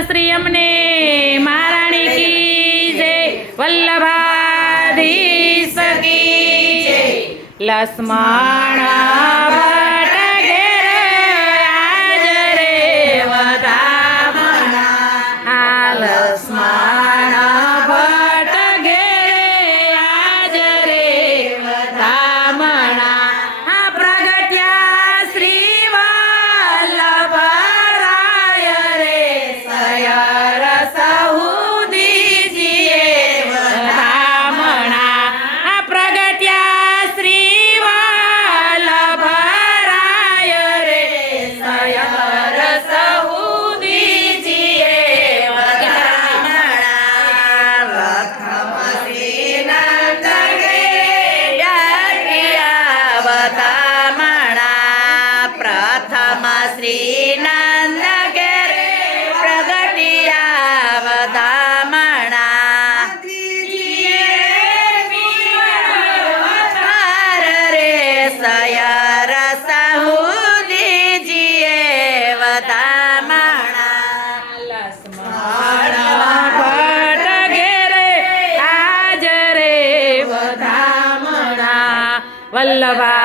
श्री अमने महाराणी की जय, वल्लभाधीश की जय। लक्ष्मण भट घेर आज रे वधामणा, लक्ष्मण भट घेर आज रे वधामणा। प्रगट्या श्री वल्लभराय रे सयर सहुदीजिए वधामणा। प्रगट्या श्री वल्लभराय रे सयर सहुदीजिए वधामणा। प्रथम श्री नंद वधामणा, प्रथम श्री नंद प्रगटिया वधामणा। रे सयर सहुदीजिए वधामणा। लक्ष्मण भट घेरे आज रे वधामणा, वल्लभा